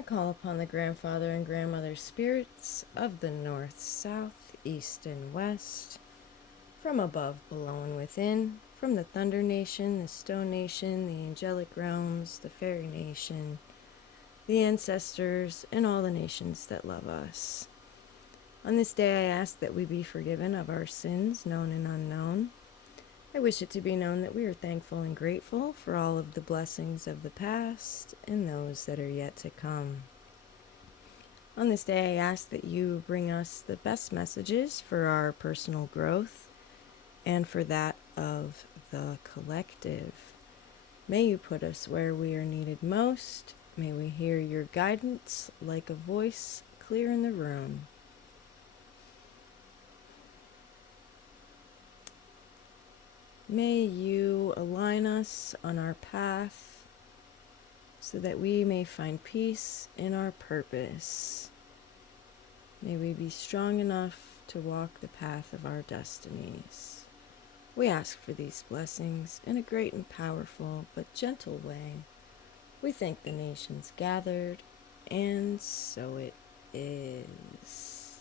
I call upon the grandfather and grandmother spirits of the north, south, east, and west, from above, below, and within, from the Thunder Nation, the Stone Nation, the Angelic Realms, the Fairy Nation, the ancestors, and all the nations that love us. On this day, I ask that we be forgiven of our sins, known and unknown. I wish it to be known that we are thankful and grateful for all of the blessings of the past and those that are yet to come. On this day, I ask that you bring us the best messages for our personal growth and for that of the collective. May you put us where we are needed most. May we hear your guidance like a voice clear in the room. May you align us on our path so that we may find peace in our purpose. May we be strong enough to walk the path of our destinies. We ask for these blessings in a great and powerful but gentle way. We thank the nations gathered, and so it is.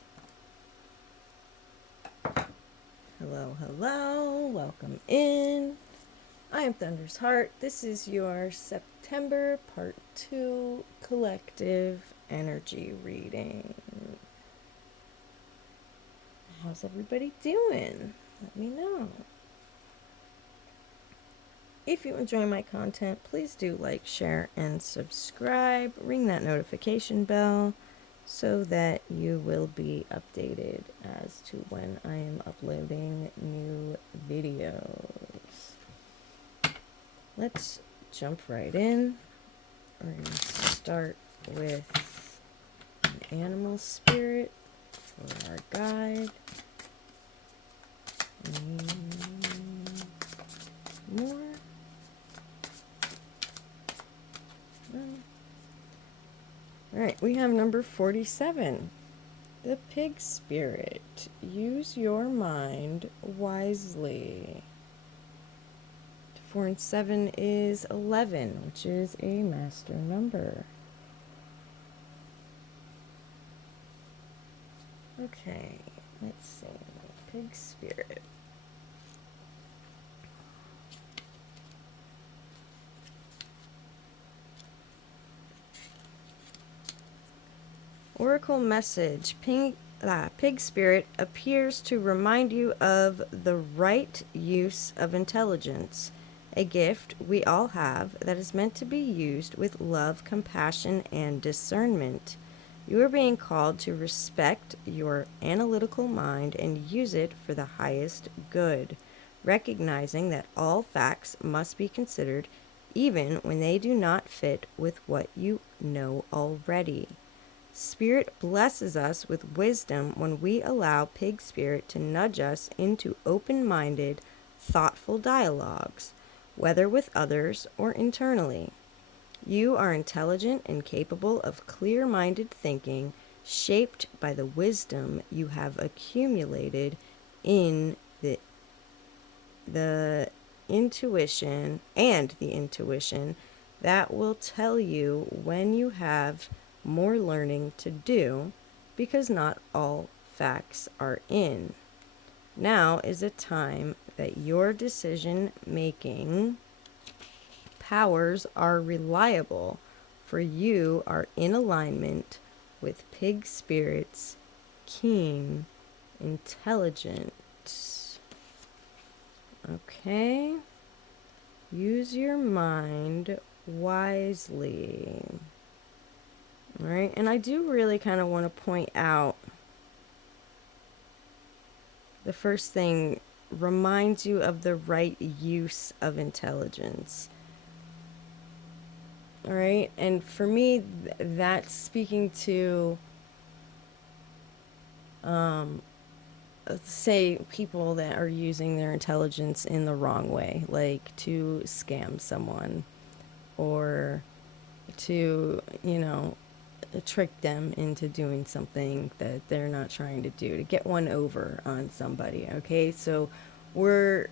Hello, hello, welcome in. I am Thunder's Heart. This is your September Part 2 collective energy reading. How's everybody doing? Let me know. If you enjoy my content, please do like, share, and subscribe. Ring that notification bell so that you will be updated as to when I am uploading new videos. Let's jump right in. We're going to start with an animal spirit for our guide. And more. Alright, we have number 47. The pig spirit. Use your mind wisely. 4 and 7 is 11, which is a master number. Okay, let's see. Pig spirit. Oracle message. Pig spirit appears to remind you of the right use of intelligence, a gift we all have that is meant to be used with love, compassion, and discernment. You are being called to respect your analytical mind and use it for the highest good, recognizing that all facts must be considered even when they do not fit with what you know already. Spirit blesses us with wisdom when we allow Pig Spirit to nudge us into open-minded, thoughtful dialogues, whether with others or internally. You are intelligent and capable of clear-minded thinking, shaped by the wisdom you have accumulated in the intuition that will tell you when you have more learning to do, because not all facts are in. Now is a time that your decision-making powers are reliable, for you are in alignment with Pig Spirit's keen intelligence. Okay. Use your mind wisely. All right, and I do really kind of want to point out the first thing reminds you of the right use of intelligence. All right, and for me, that's speaking to, say, people that are using their intelligence in the wrong way, like to scam someone or to, trick them into doing something that they're not trying to do, to get one over on somebody. Okay, so we're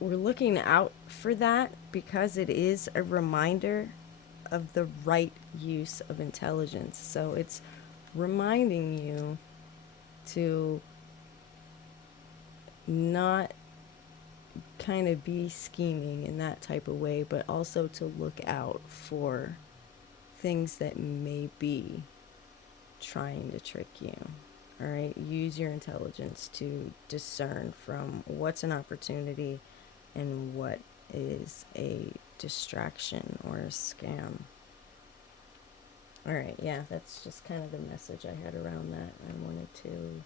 looking out for that, because it is a reminder of the right use of intelligence. So it's reminding you to not kind of be scheming in that type of way, but also to look out for things that may be trying to trick you. All right, use your intelligence to discern from what's an opportunity and what is a distraction or a scam. All right, yeah, that's just kind of the message I had around that. I wanted to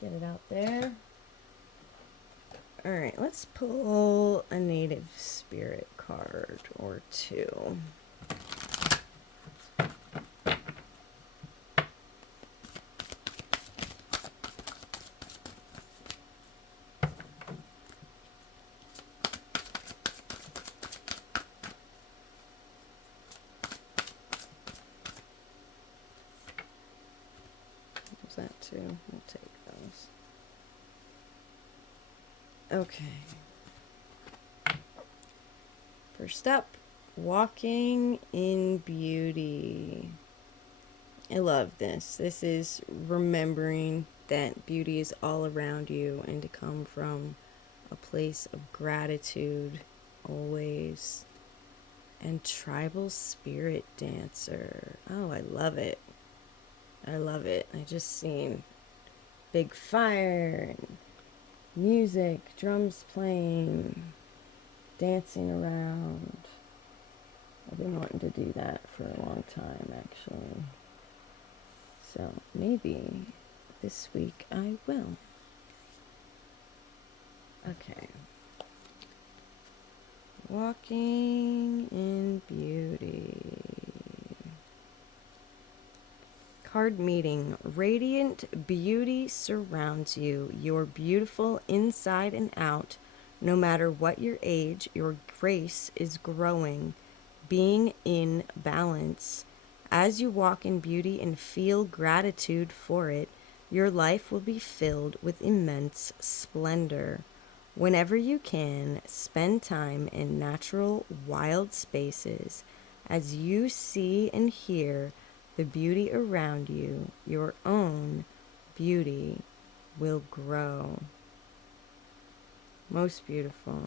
get it out there. All right, let's pull a native spirit card or two. Was that two? We'll take those. Okay. First up, walking in beauty. I love this. This is remembering that beauty is all around you and to come from a place of gratitude always. And tribal spirit dancer. Oh, I love it. I love it. I just seen big fire and music, drums playing, dancing around. I've been wanting to do that for a long time, actually. So maybe this week I will. Okay. Walking in beauty. Card meeting. Radiant beauty surrounds you. You're beautiful inside and out. No matter what your age, your grace is growing. Being in balance. As you walk in beauty and feel gratitude for it, your life will be filled with immense splendor. Whenever you can, spend time in natural, wild spaces as you see and hear the beauty around you. Your own beauty will grow. Most beautiful.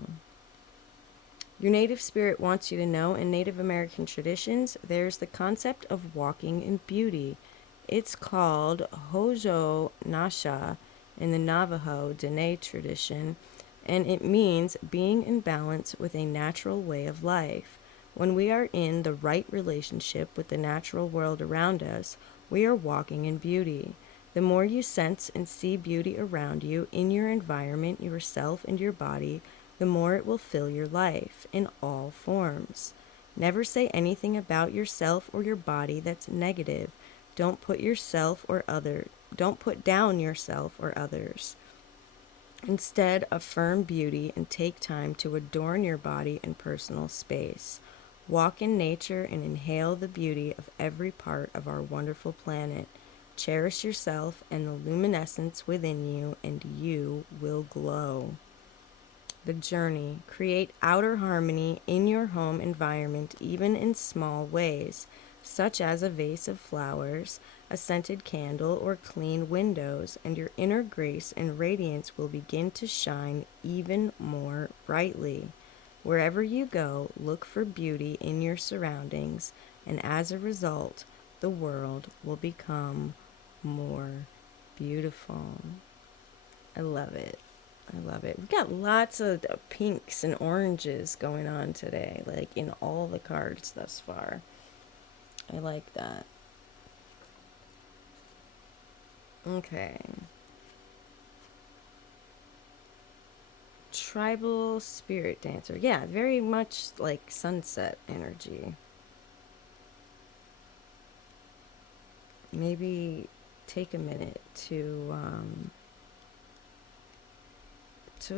Your native spirit wants you to know in Native American traditions, there's the concept of walking in beauty. It's called Hojo Nasha in the Navajo Dene tradition, and it means being in balance with a natural way of life. When we are in the right relationship with the natural world around us, we are walking in beauty. The more you sense and see beauty around you, in your environment, yourself, and your body, the more it will fill your life in all forms. Never say anything about yourself or your body that's negative. Don't put down yourself or others. Instead, affirm beauty and take time to adorn your body and personal space. Walk in nature and inhale the beauty of every part of our wonderful planet. Cherish yourself and the luminescence within you, and you will glow. The journey. Create outer harmony in your home environment, even in small ways, such as a vase of flowers, a scented candle, or clean windows, and your inner grace and radiance will begin to shine even more brightly. Wherever you go, look for beauty in your surroundings, and as a result, the world will become more beautiful. I love it. I love it. We've got lots of pinks and oranges going on today, like in all the cards thus far. I like that. Okay. Tribal spirit dancer. Yeah, very much like sunset energy. Maybe take a minute to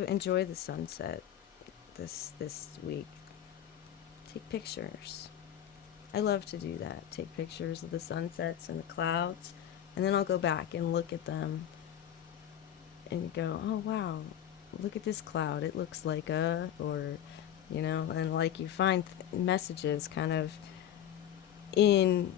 enjoy the sunset this week. Take pictures. I love to do that. Take pictures of the sunsets and the clouds, and then I'll go back and look at them and go, "Oh wow, look at this cloud. It looks like a," or you know, and like you find messages kind of in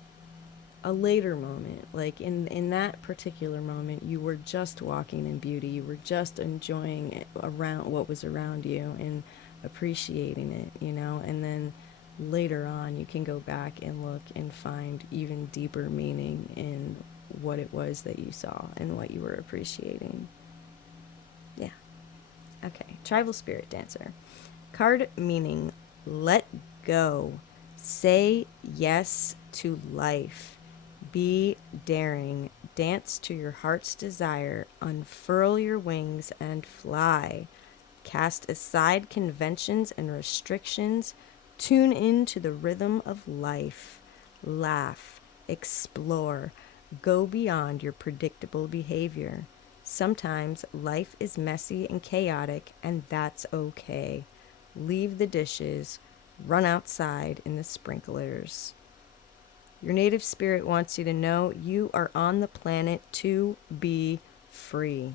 a later moment, like in that particular moment you were just walking in beauty, you were just enjoying it around what was around you and appreciating it, you know, and then later on you can go back and look and find even deeper meaning in what it was that you saw and what you were appreciating. Yeah. Okay, tribal spirit dancer. Card meaning let go. Say yes to life. Be daring. Dance to your heart's desire. Unfurl your wings and fly. Cast aside conventions and restrictions. Tune into the rhythm of life. Laugh. Explore. Go beyond your predictable behavior. Sometimes life is messy and chaotic, and that's okay. Leave the dishes. Run outside in the sprinklers. Your native spirit wants you to know you are on the planet to be free.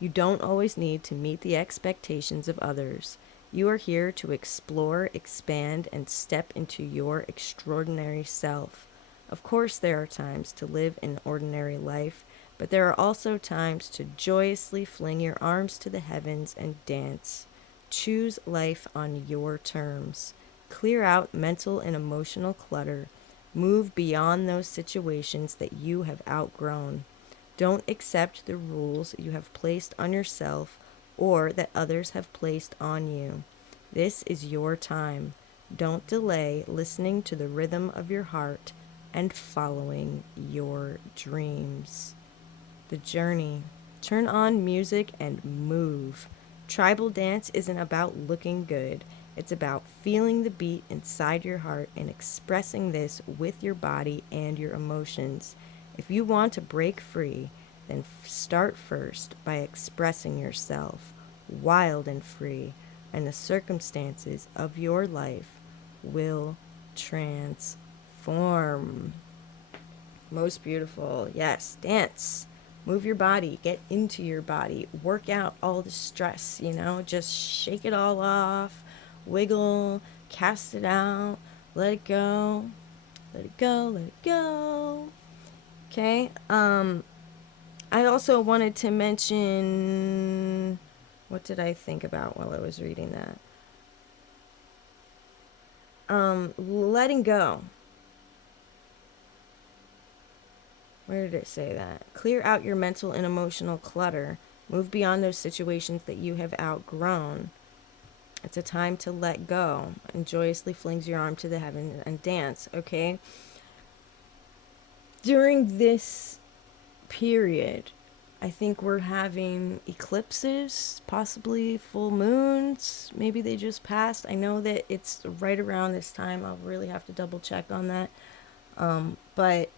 You don't always need to meet the expectations of others. You are here to explore, expand, and step into your extraordinary self. Of course, there are times to live an ordinary life, but there are also times to joyously fling your arms to the heavens and dance. Choose life on your terms. Clear out mental and emotional clutter. Move beyond those situations that you have outgrown. Don't accept the rules you have placed on yourself or that others have placed on you. This is your time. Don't delay listening to the rhythm of your heart and following your dreams. The journey. Turn on music and move. Tribal dance isn't about looking good. It's about feeling the beat inside your heart and expressing this with your body and your emotions. If you want to break free, then start first by expressing yourself, wild and free, and the circumstances of your life will transform. Most beautiful. Yes, dance. Move your body, get into your body, work out all the stress, you know, just shake it all off, wiggle, cast it out, let it go, let it go, let it go. Okay. I also wanted to mention, what did I think about while I was reading that? Letting go. Where did it say that? Clear out your mental and emotional clutter. Move beyond those situations that you have outgrown. It's a time to let go, and joyously flings your arm to the heaven and dance, okay? During this period, I think we're having eclipses, possibly full moons. Maybe they just passed. I know that it's right around this time. I'll really have to double check on that. But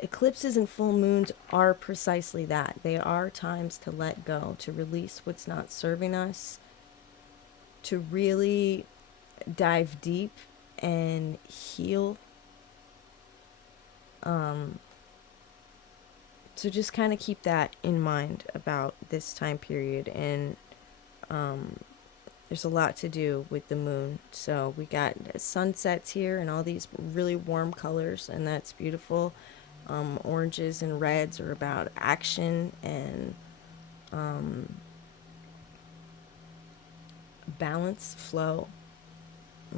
eclipses and full moons are precisely that. They are times to let go, to release what's not serving us, to really dive deep and heal. So just kind of keep that in mind about this time period. And there's a lot to do with the moon. So we got sunsets here and all these really warm colors, and that's beautiful. Oranges and reds are about action and balance, flow.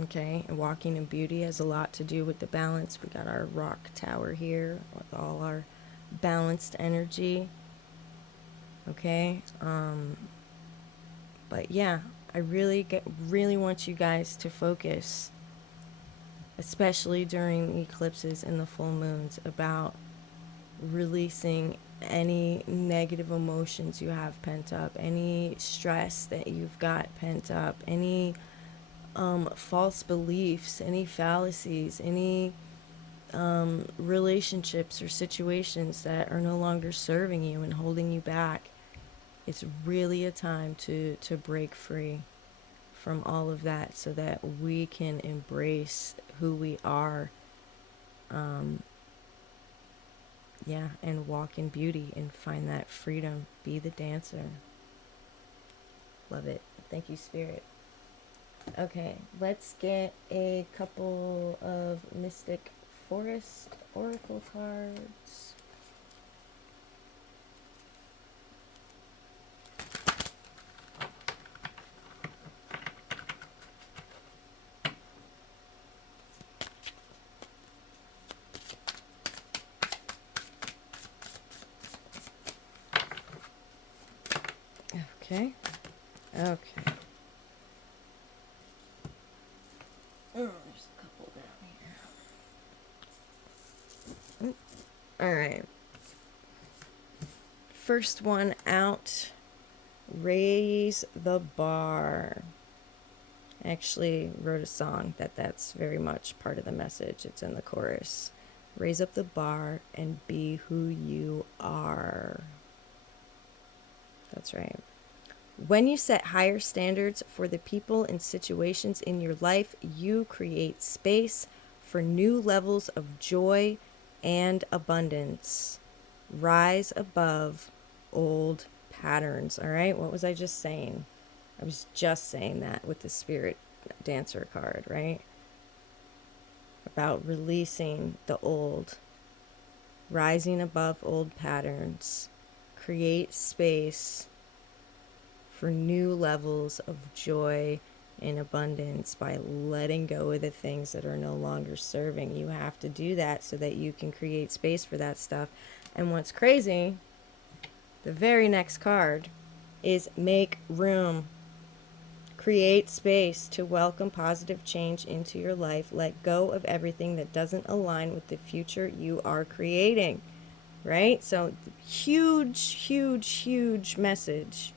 Okay, and walking in beauty has a lot to do with the balance. We got our rock tower here with all our balanced energy. Okay, but yeah, I really want you guys to focus, especially during the eclipses and the full moons, about releasing any negative emotions you have pent up, any stress that you've got pent up, any false beliefs, any fallacies, any relationships or situations that are no longer serving you and holding you back. It's really a time to break free from all of that so that we can embrace who we are. Yeah, and walk in beauty and find that freedom. Be the dancer. Love it. Thank you, Spirit. Okay, let's get a couple of Mystic Forest Oracle cards. Okay. Okay. Oh, there's a couple down here. All right. First one out. Raise the bar. I actually wrote a song that's very much part of the message. It's in the chorus. Raise up the bar and be who you are. That's right. When you set higher standards for the people and situations in your life, you create space for new levels of joy and abundance. Rise above old patterns. All right, what was I just saying? I was just saying that with the Spirit Dancer card, right? About releasing the old, rising above old patterns, create space for new levels of joy and abundance by letting go of the things that are no longer serving. You have to do that so that you can create space for that stuff. And what's crazy, the very next card is make room. Create space to welcome positive change into your life. Let go of everything that doesn't align with the future you are creating. Right? So, huge, huge, huge message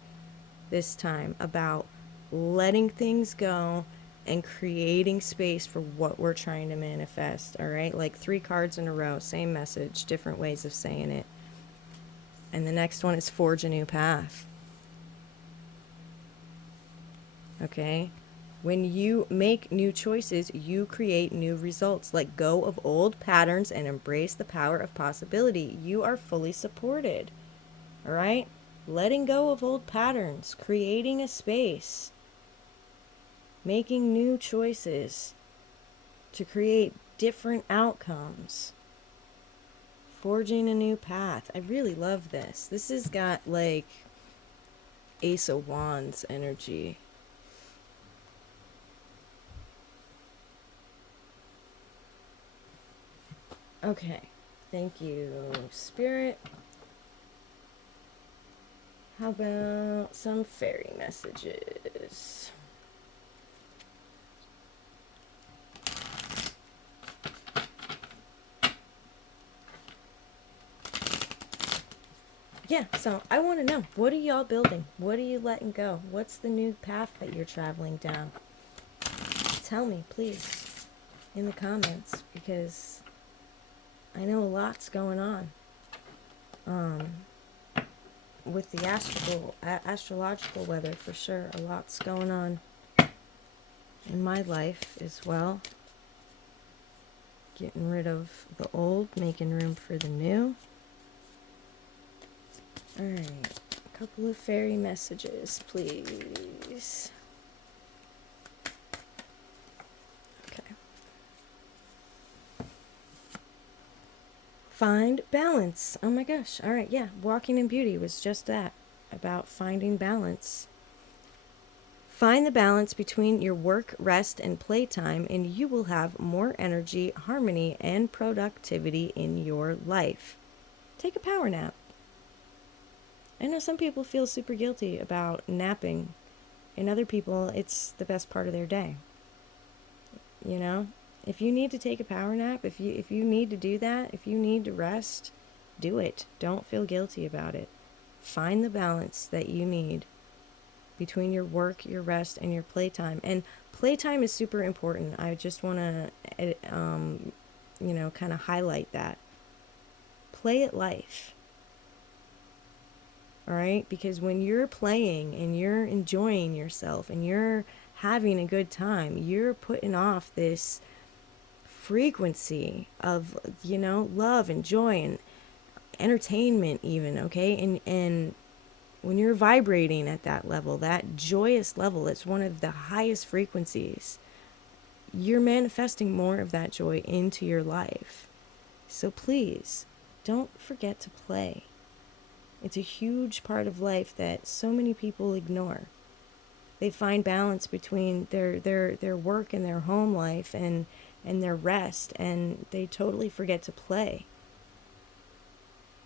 this time about letting things go and creating space for what we're trying to manifest. All right? Like 3 cards in a row, same message, different ways of saying it. And the next one is forge a new path. Okay? When you make new choices, you create new results. Let go of old patterns and embrace the power of possibility. You are fully supported. All right? Letting go of old patterns, creating a space, making new choices to create different outcomes, forging a new path. I really love this. This has got like Ace of Wands energy. Okay, thank you, Spirit. How about some fairy messages? Yeah, so I want to know, what are y'all building? What are you letting go? What's the new path that you're traveling down? Tell me, please, in the comments, because I know a lot's going on. With the astrological weather, for sure, a lot's going on in my life as well. Getting rid of the old, making room for the new. All right, a couple of fairy messages, please. Okay. Find balance. Oh my gosh. All right, yeah. Walking in Beauty was just that, about finding balance. Find the balance between your work, rest, and playtime, and you will have more energy, harmony, and productivity in your life. Take a power nap. I know some people feel super guilty about napping, and other people, it's the best part of their day. You know? If you need to take a power nap, if you need to do that, if you need to rest, do it. Don't feel guilty about it. Find the balance that you need between your work, your rest, and your playtime. And playtime is super important. I just want to, kind of highlight that. Play at life. All right? Because when you're playing and you're enjoying yourself and you're having a good time, you're putting off this frequency of, love and joy and entertainment even, okay? And when you're vibrating at that level, that joyous level, it's one of the highest frequencies, you're manifesting more of that joy into your life. So please, don't forget to play. It's a huge part of life that so many people ignore. They find balance between their work and their home life and their rest, and they totally forget to play.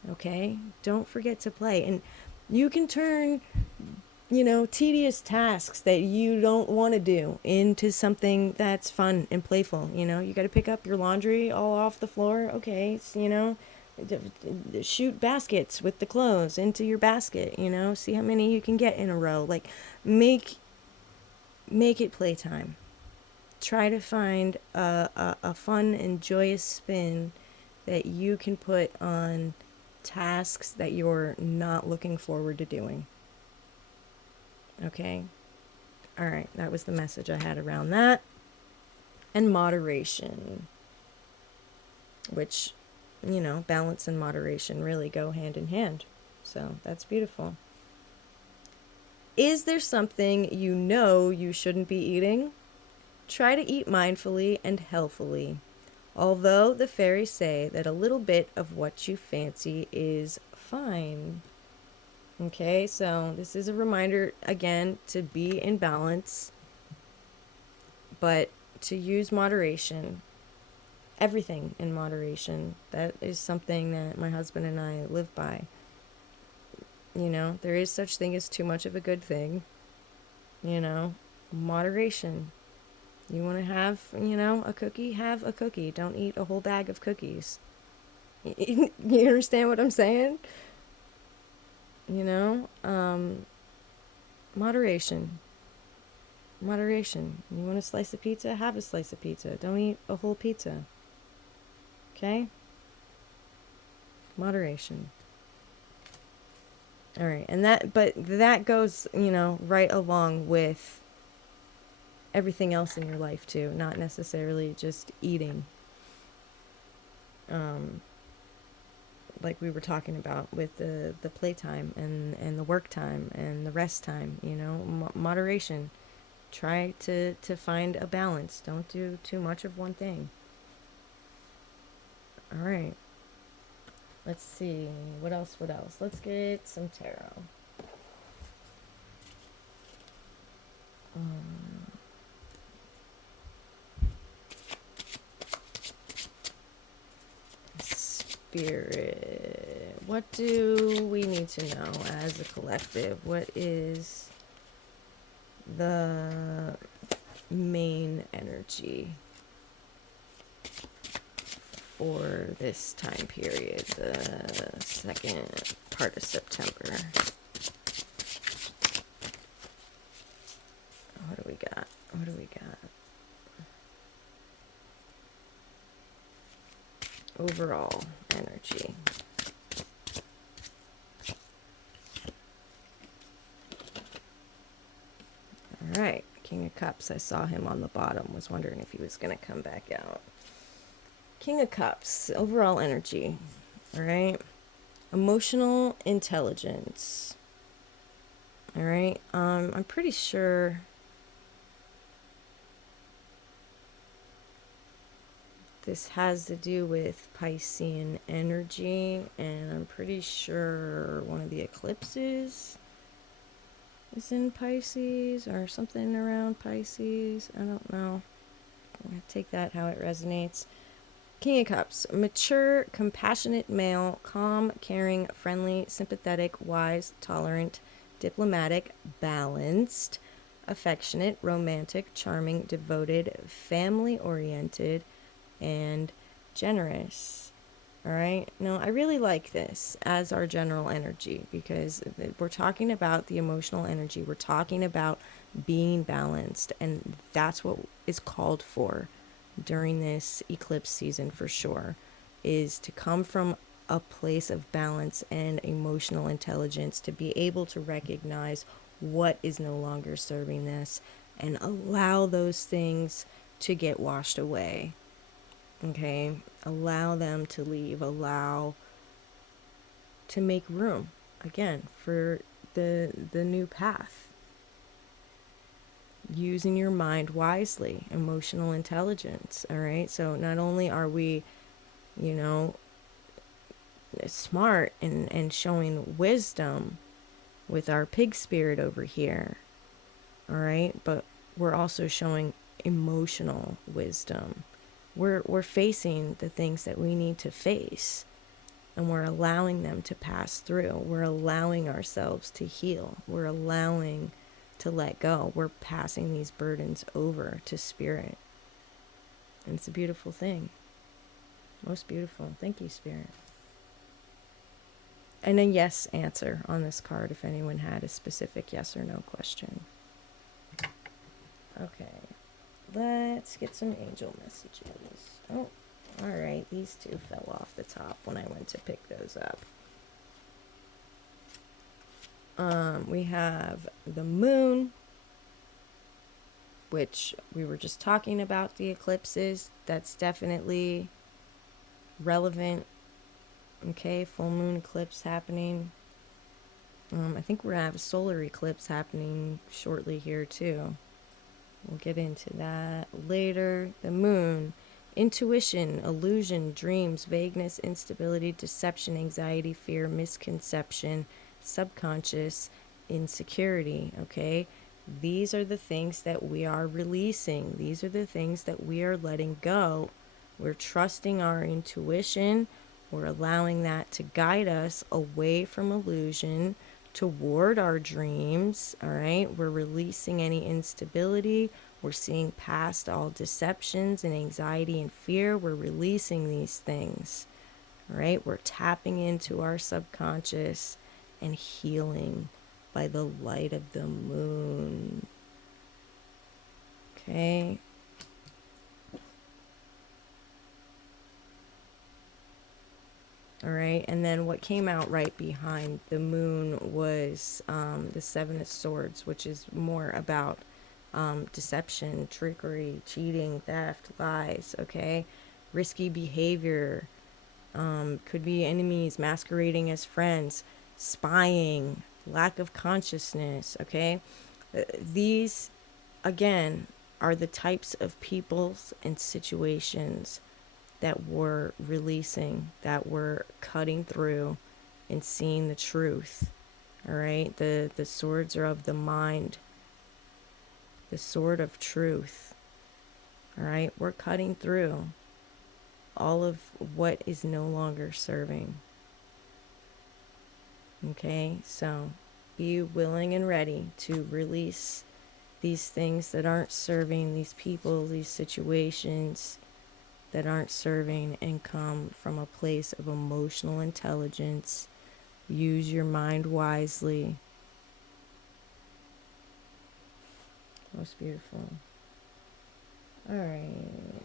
Okay? Don't forget to play. And you can turn, tedious tasks that you don't want to do into something that's fun and playful. You got to pick up your laundry all off the floor. Okay, so, shoot baskets with the clothes into your basket. See how many you can get in a row. Like, make it playtime. Try to find a fun and joyous spin that you can put on tasks that you're not looking forward to doing. Okay? All right, that was the message I had around that. And moderation, which, balance and moderation really go hand in hand. So that's beautiful. Is there something you shouldn't be eating? Try to eat mindfully and healthfully. Although the fairies say that a little bit of what you fancy is fine. Okay, so this is a reminder again to be in balance, but to use moderation. Everything in moderation. That is something that my husband and I live by. There is such thing as too much of a good thing. Moderation. You want to have, a cookie? Have a cookie. Don't eat a whole bag of cookies. You understand what I'm saying? Moderation. Moderation. You want a slice of pizza? Have a slice of pizza. Don't eat a whole pizza. Okay? Moderation. All right. But that goes, right along with everything else in your life too, not necessarily just eating. Like we were talking about with the playtime and the work time and the rest time, moderation. Try to find a balance. Don't do too much of one thing. All right. Let's see. What else? Let's get some tarot. Spirit. What do we need to know as a collective? What is the main energy for this time period, the second part of September? What do we got? Overall energy. All right, King of Cups. I saw him on the bottom. Was wondering if he was going to come back out. King of Cups. Overall energy. All right. Emotional intelligence. All right. I'm pretty sure this has to do with Piscean energy, and I'm pretty sure one of the eclipses is in Pisces or something around Pisces. I don't know. I'm going to take that how it resonates. King of Cups. Mature, compassionate male, calm, caring, friendly, sympathetic, wise, tolerant, diplomatic, balanced, affectionate, romantic, charming, devoted, family-oriented, and generous. All right. Now, I really like this as our general energy because we're talking about the emotional energy. We're talking about being balanced, and that's what is called for during this eclipse season for sure, is to come from a place of balance and emotional intelligence, to be able to recognize what is no longer serving this and allow those things to get washed away. Okay, allow them to leave, allow to make room again for the new path. Using your mind wisely, emotional intelligence, all right? So not only are we, you know, smart and showing wisdom with our pig spirit over here, all right? But we're also showing emotional wisdom. We're facing the things that we need to face, and we're allowing them to pass through. We're allowing ourselves to heal. We're allowing to let go. We're passing these burdens over to spirit. And it's a beautiful thing. Most beautiful. Thank you, Spirit. And a yes answer on this card if anyone had a specific yes or no question. Okay. Let's get some angel messages. Oh, all right. These two fell off the top when I went to pick those up. We have the moon, which we were just talking about the eclipses. That's definitely relevant. Okay, full moon eclipse happening. I think we're going to have a solar eclipse happening shortly here too. We'll get into that later. The moon, intuition, illusion, dreams, vagueness, instability, deception, anxiety, fear, misconception, subconscious, insecurity, okay? These are the things that we are releasing. These are the things that we are letting go. We're trusting our intuition. We're allowing that to guide us away from illusion toward our dreams, all right? We're releasing any instability. We're seeing past all deceptions and anxiety and fear. We're releasing these things, all right? We're tapping into our subconscious and healing by the light of the moon, okay? All right, and then what came out right behind the moon was the Seven of Swords, which is more about deception, trickery, cheating, theft, lies, okay? Risky behavior, could be enemies masquerading as friends, spying, lack of consciousness, okay? These, again, are the types of peoples and situations that we're releasing, that we're cutting through and seeing the truth. All right, the swords are of the mind, the sword of truth. All right, we're cutting through all of what is no longer serving. Okay, so be willing and ready to release these things that aren't serving, these people, these situations that aren't serving, and come from a place of emotional intelligence. Use your mind wisely. Most beautiful. All right,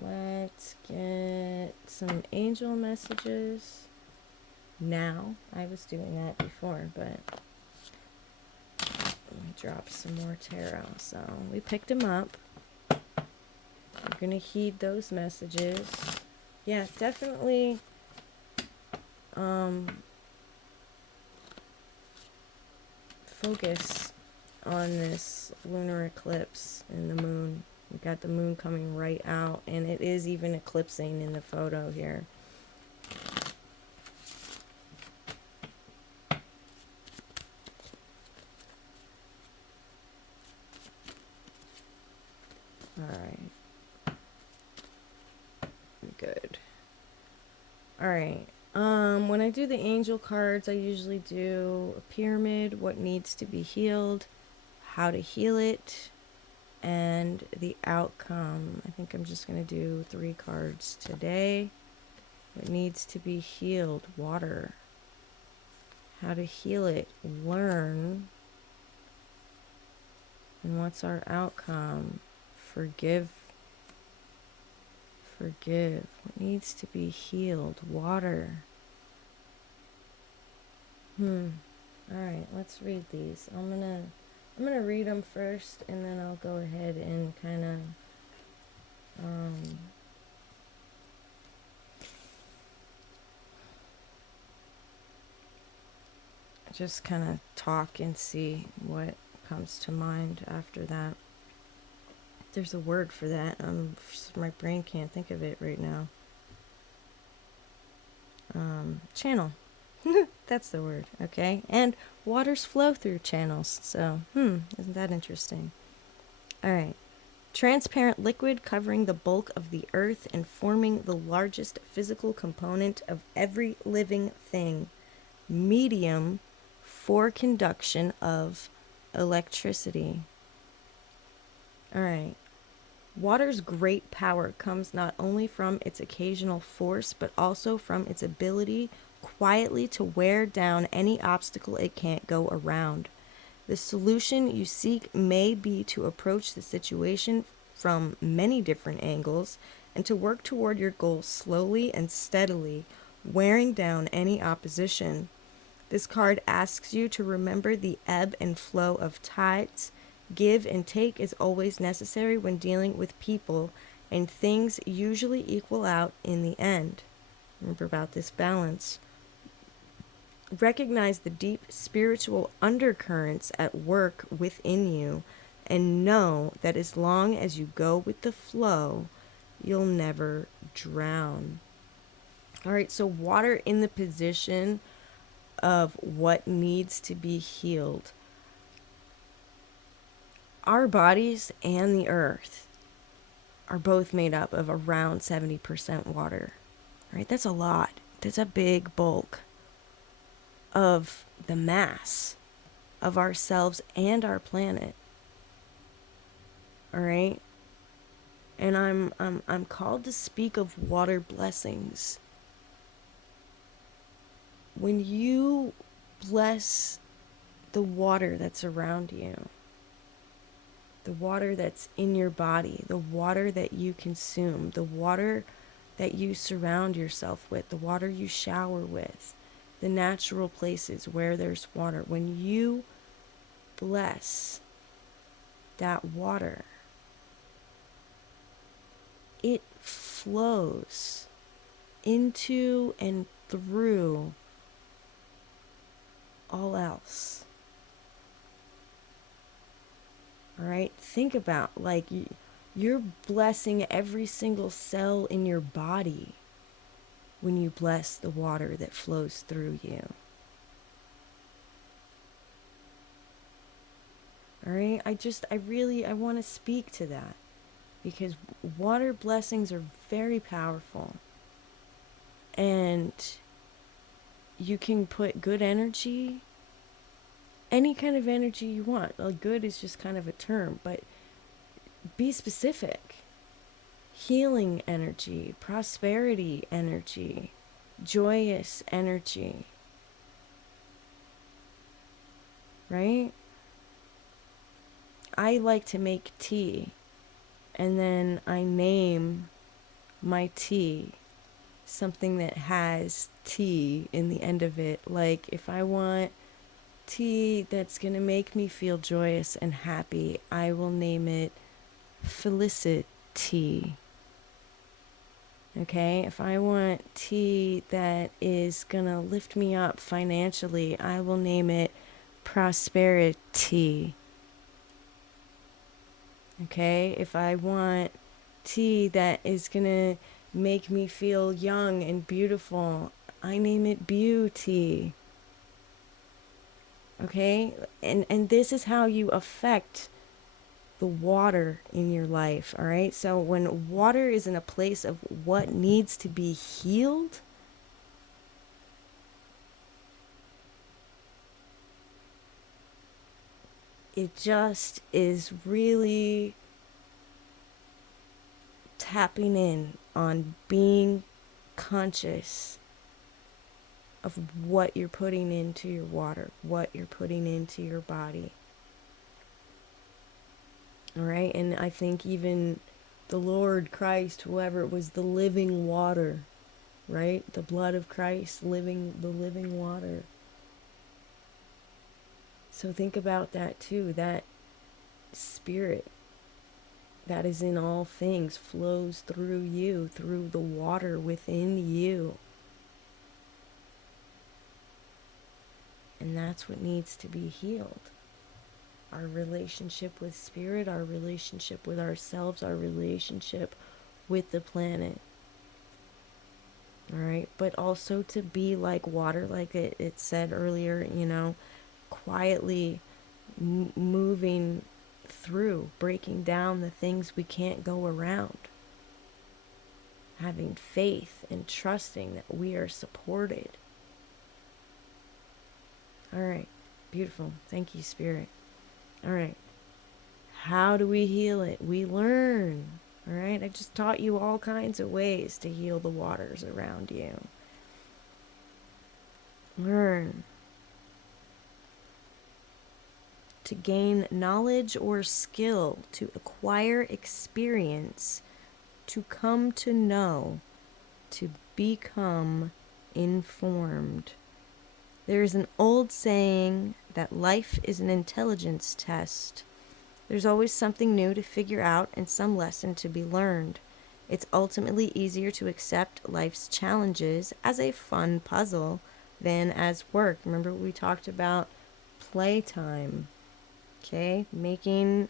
let's get some angel messages now. I was doing that before, but let me drop some more tarot. So we picked them up. We're going to heed those messages. Yeah, definitely focus on this lunar eclipse in the moon. We got the moon coming right out, and it is even eclipsing in the photo here. All right. Good. All right. When I do the angel cards, I usually do a pyramid, what needs to be healed, how to heal it, and the outcome. I think I'm just going to do 3 cards today. What needs to be healed, water. How to heal it, learn. And what's our outcome? Forgive. Forgive. What needs to be healed, water. All right, let's read these. I'm gonna read them first, and then I'll go ahead and kind of just kind of talk and see what comes to mind after that. There's a word for that. My brain can't think of it right now. Channel. That's the word, okay? And waters flow through channels, so, isn't that interesting? All right. Transparent liquid covering the bulk of the earth and forming the largest physical component of every living thing. Medium for conduction of electricity. All right. Water's great power comes not only from its occasional force, but also from its ability quietly to wear down any obstacle it can't go around. The solution you seek may be to approach the situation from many different angles and to work toward your goal slowly and steadily, wearing down any opposition. This card asks you to remember the ebb and flow of tides. Give and take is always necessary when dealing with people, and things usually equal out in the end. Remember about this balance. Recognize the deep spiritual undercurrents at work within you, and know that as long as you go with the flow, you'll never drown. All right, so water in the position of what needs to be healed. Our bodies and the earth are both made up of around 70% water. Right? That's a lot. That's a big bulk of the mass of ourselves and our planet. All right? And I'm called to speak of water blessings. When you bless the water that's around you, the water that's in your body, the water that you consume, the water that you surround yourself with, the water you shower with, the natural places where there's water. When you bless that water, it flows into and through all else. All right, think about like you're blessing every single cell in your body when you bless the water that flows through you. All right, I want to speak to that because water blessings are very powerful. And you can put good energy, any kind of energy you want. Well, good is just kind of a term, but be specific. Healing energy, prosperity energy, joyous energy. Right? I like to make tea, and then I name my tea something that has tea in the end of it. Like if I want tea that's going to make me feel joyous and happy, I will name it Felicity. Okay, if I want tea that is going to lift me up financially, I will name it Prosperity. Okay, if I want tea that is going to make me feel young and beautiful, I name it Beauty. Okay, and this is how you affect the water in your life. All right, so when water is in a place of what needs to be healed, it just is really tapping in on being conscious of what you're putting into your water, what you're putting into your body. All right, and I think even the Lord Christ, whoever, was the living water, right? The blood of Christ, the living water. So think about that too. That spirit that is in all things flows through you, through the water within you. And that's what needs to be healed. Our relationship with spirit, our relationship with ourselves, our relationship with the planet. All right. But also to be like water, like it said earlier, quietly moving through, breaking down the things we can't go around. Having faith and trusting that we are supported. All right. Beautiful. Thank you, Spirit. All right. How do we heal it? We learn. All right. I just taught you all kinds of ways to heal the waters around you. Learn. To gain knowledge or skill, to acquire experience, to come to know, to become informed. There's an old saying that life is an intelligence test. There's always something new to figure out and some lesson to be learned. It's ultimately easier to accept life's challenges as a fun puzzle than as work. Remember we talked about playtime, okay? Making,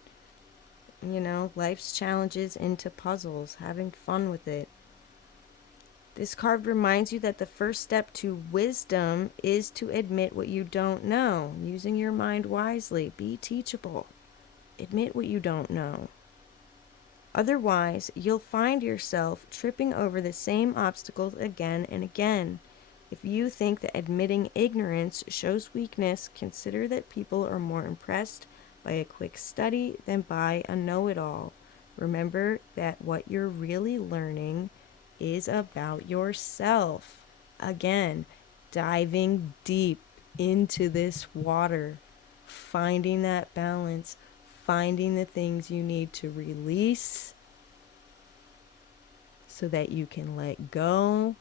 life's challenges into puzzles, having fun with it. This card reminds you that the first step to wisdom is to admit what you don't know, using your mind wisely. Be teachable. Admit what you don't know. Otherwise, you'll find yourself tripping over the same obstacles again and again. If you think that admitting ignorance shows weakness, consider that people are more impressed by a quick study than by a know-it-all. Remember that what you're really learning is about yourself. Again, diving deep into this water, finding that balance, finding the things you need to release so that you can let go,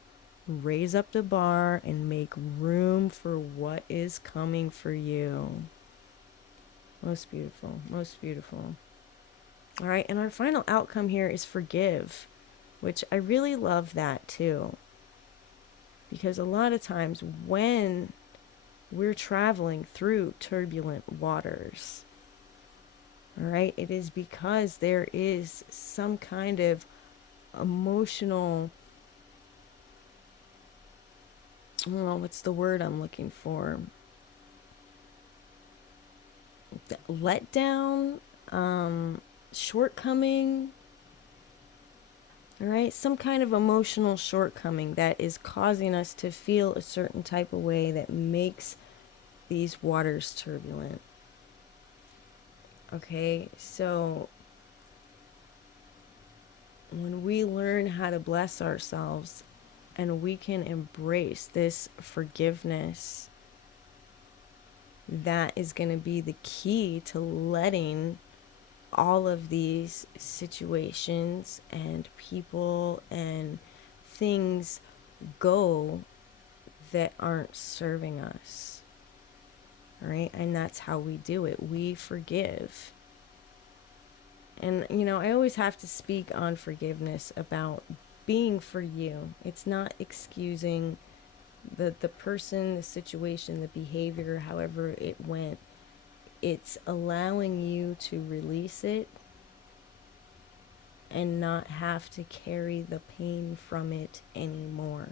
raise up the bar, and make room for what is coming for you. Most beautiful, most beautiful. All right, and our final outcome here is forgive, which I really love that too. Because a lot of times when we're traveling through turbulent waters, all right, it is because there is some kind of emotional, I don't know, what's the word I'm looking for? Letdown, shortcoming, all right, some kind of emotional shortcoming that is causing us to feel a certain type of way that makes these waters turbulent. Okay, so when we learn how to bless ourselves and we can embrace this forgiveness, that is going to be the key to letting all of these situations and people and things go that aren't serving us. All right? And that's how we do it. We forgive. And, I always have to speak on forgiveness about being for you. It's not excusing the person, the situation, the behavior, however it went. It's allowing you to release it and not have to carry the pain from it anymore.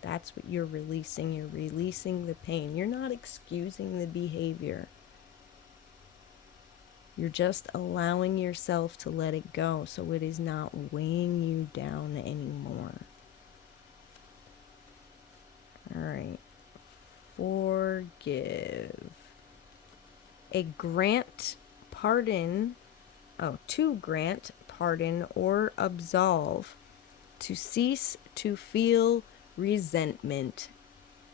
That's what you're releasing. You're releasing the pain. You're not excusing the behavior. You're just allowing yourself to let it go so it is not weighing you down anymore. All right. Forgive. To grant pardon or absolve, to cease to feel resentment.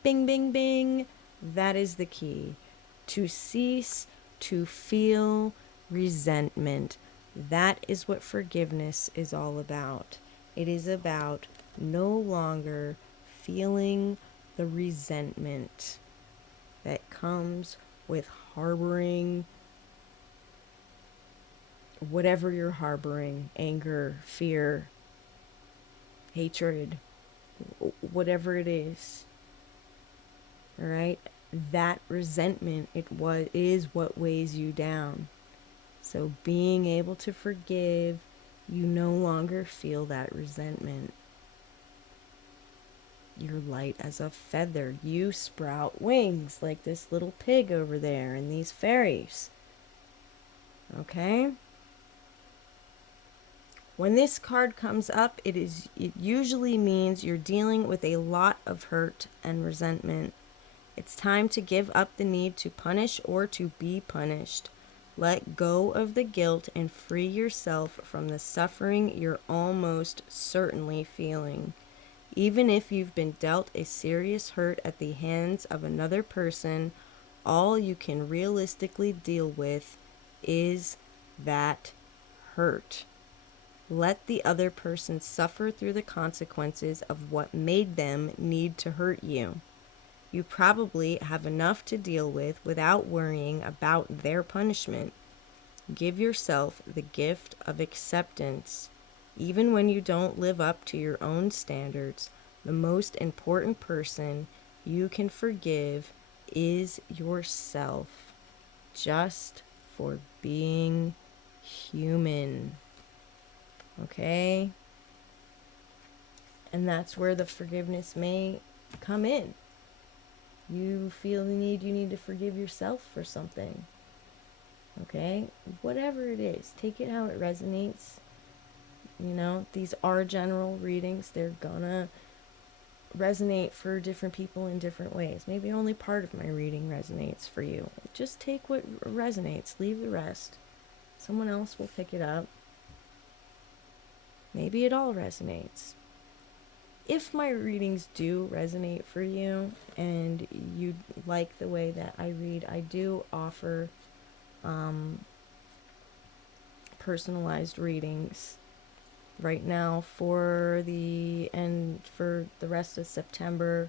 Bing, bing, bing. That is the key. To cease to feel resentment. That is what forgiveness is all about. It is about no longer feeling the resentment that comes with harboring whatever you're harboring, anger, fear, hatred, whatever it is. All right? that resentment is what weighs you down. So being able to forgive, you no longer feel that resentment. You're light as a feather. You sprout wings like this little pig over there and these fairies. Okay? When this card comes up, it usually means you're dealing with a lot of hurt and resentment. It's time to give up the need to punish or to be punished. Let go of the guilt and free yourself from the suffering you're almost certainly feeling. Even if you've been dealt a serious hurt at the hands of another person, all you can realistically deal with is that hurt. Let the other person suffer through the consequences of what made them need to hurt you. You probably have enough to deal with without worrying about their punishment. Give yourself the gift of acceptance. Even when you don't live up to your own standards, the most important person you can forgive is yourself, just for being human. Okay? And that's where the forgiveness may come in. You feel the need, you need to forgive yourself for something. Okay? Whatever it is, take it how it resonates. You know, these are general readings. They're gonna resonate for different people in different ways. Maybe only part of my reading resonates for you. Just take what resonates, leave the rest. Someone else will pick it up. Maybe it all resonates. If my readings do resonate for you and you like the way that I read, I do offer personalized readings right now for the rest of September.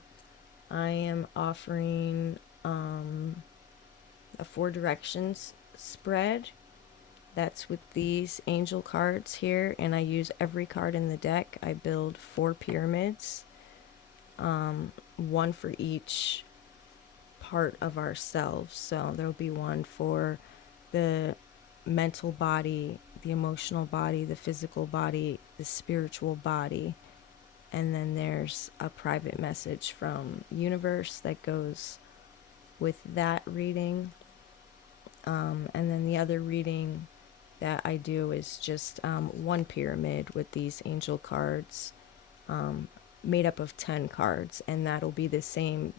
I am offering a 4 directions spread. That's with these angel cards here, and I use every card in the deck. I build 4 pyramids, one for each part of ourselves. So there'll be one for the mental body, the emotional body, the physical body, the spiritual body. And then there's a private message from universe that goes with that reading. And then the other reading that I do is just one pyramid with these angel cards, made up of 10 cards. And that'll be the same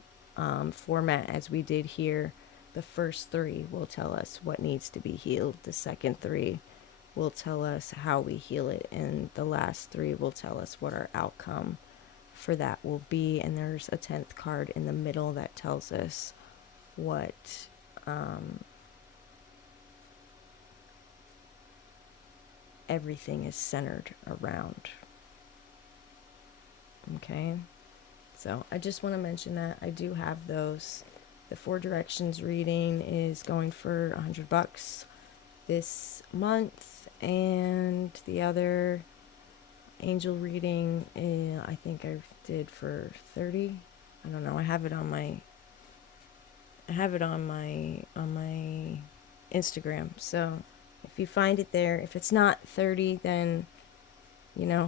format as we did here. The first 3 will tell us what needs to be healed. The second 3 will tell us how we heal it. And the last 3 will tell us what our outcome for that will be. And there's a 10th card in the middle that tells us what everything is centered around. Okay? So I just want to mention that I do have those. The 4 directions reading is going for $100 this month, and the other angel reading, I think I did for 30. I don't know. I have it on my Instagram. So if you find it there, if it's not 30, then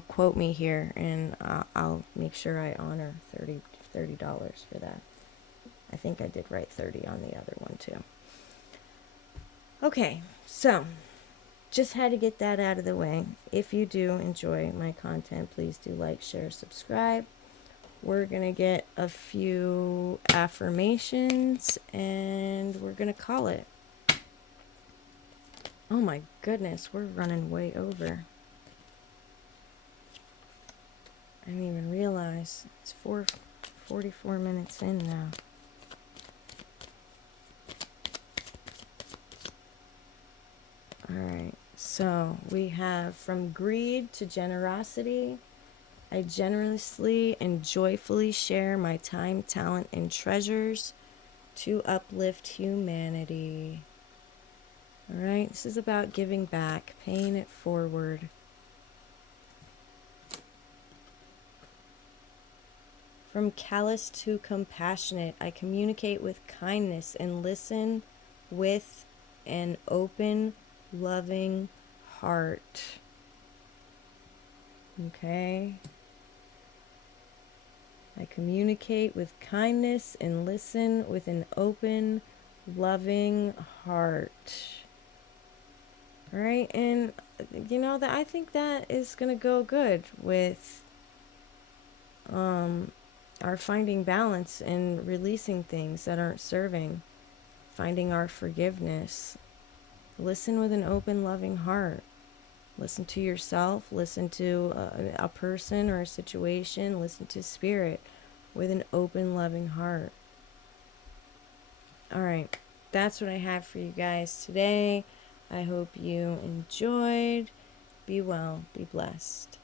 quote me here, and I'll make sure I honor $30 for that. I think I did write 30 on the other one too. Okay, so just had to get that out of the way. If you do enjoy my content, please do like, share, subscribe. We're going to get a few affirmations and we're going to call it. Oh my goodness, we're running way over. I didn't even realize it's 44 minutes in now. Alright, so we have from greed to generosity. I generously and joyfully share my time, talent, and treasures to uplift humanity. Alright, this is about giving back, paying it forward. From callous to compassionate, I communicate with kindness and listen with an open, loving heart. Okay? I communicate with kindness and listen with an open, loving heart. All right, and that I think that is gonna go good with our finding balance and releasing things that aren't serving, finding our forgiveness. Listen with an open, loving heart. Listen to yourself, listen to a person or a situation, listen to spirit with an open, loving heart. All right, that's what I have for you guys today. I hope you enjoyed. Be well, be blessed.